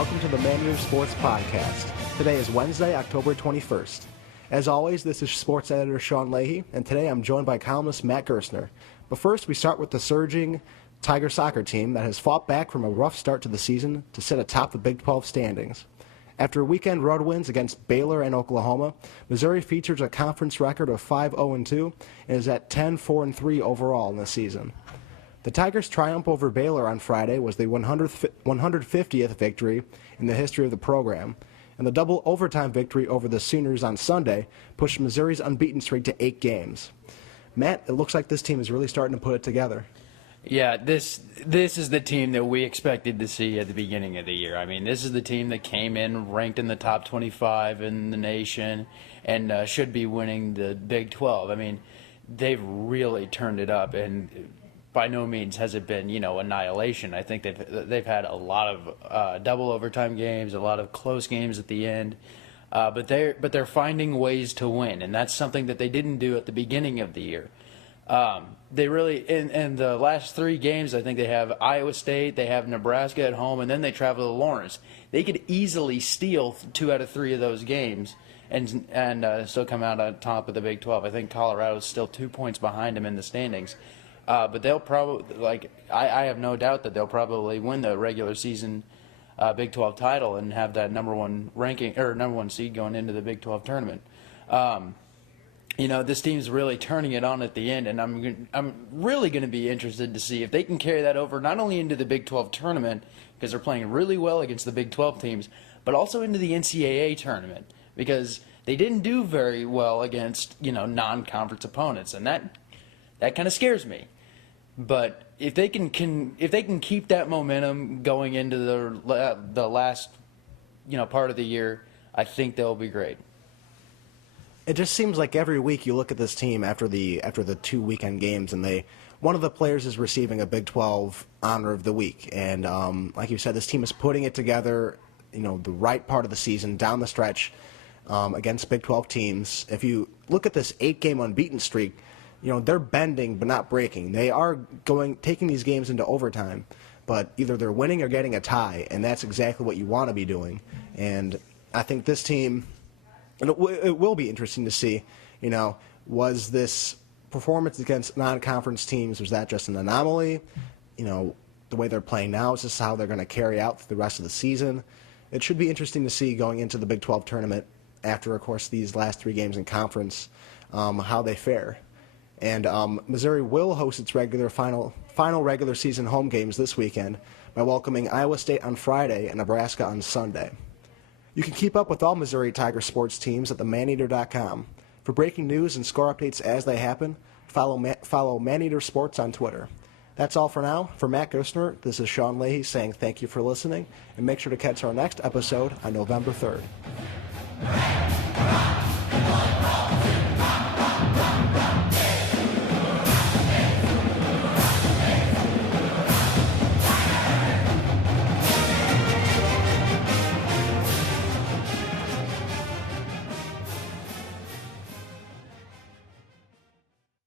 welcome to the Maneater Sports Podcast. Today is Wednesday, October 21st. As always, this is sports editor Sean Leahy, and today I'm joined by columnist Matt Gerstner. But first, we start with the surging Tiger soccer team that has fought back from a rough start to the season to sit atop the Big 12 standings. After weekend road wins against Baylor and Oklahoma, Missouri features a conference record of 5-0-2 and is at 10-4-3 overall in the season. The Tigers' triumph over Baylor on Friday was the 150th victory in the history of the program, and the double overtime victory over the Sooners on Sunday pushed Missouri's unbeaten streak to 8 games. Matt, it looks like this team is really starting to put it together. Yeah, this is the team that we expected to see at the beginning of the year. I mean, this is the team that came in ranked in the top 25 in the nation and should be winning the Big 12. I mean, they've really turned it up, and by no means has it been, annihilation. I think they've had a lot of double overtime games, a lot of close games at the end, but they're finding ways to win, and that's something that they didn't do at the beginning of the year. They really, in the last 3 games, I think they have Iowa State, they have Nebraska at home, and then they travel to Lawrence. They could easily steal 2 out of 3 of those games and still come out on top of the Big 12. I think Colorado's still 2 points behind them in the standings. But they'll probably, I have no doubt that they'll probably win the regular season Big 12 title and have that number one ranking or number 1 seed going into the Big 12 tournament. This team's really turning it on at the end, and I'm really going to be interested to see if they can carry that over not only into the Big 12 tournament, because they're playing really well against the Big 12 teams, but also into the NCAA tournament, because they didn't do very well against, non-conference opponents, and that kind of scares me. But if they can keep that momentum going into the last part of the year, I think they'll be great. It just seems like every week you look at this team after the 2 weekend games, and one of the players is receiving a Big 12 honor of the week. And like you said, this team is putting it together, the right part of the season down the stretch against Big 12 teams. If you look at this 8-game unbeaten streak, they're bending but not breaking. They are taking these games into overtime, but either they're winning or getting a tie, and that's exactly what you want to be doing. And I think this team, and it will be interesting to see, was this performance against non-conference teams, was that just an anomaly? The way they're playing now, is this how they're going to carry out the rest of the season? It should be interesting to see going into the Big 12 tournament after, of course, these last 3 games in conference, how they fare. And Missouri will host its final regular season home games this weekend by welcoming Iowa State on Friday and Nebraska on Sunday. You can keep up with all Missouri Tiger sports teams at themaneater.com. For breaking news and score updates as they happen, follow Maneater Sports on Twitter. That's all for now. For Matt Gerstner, this is Sean Leahy saying thank you for listening, and make sure to catch our next episode on November 3rd.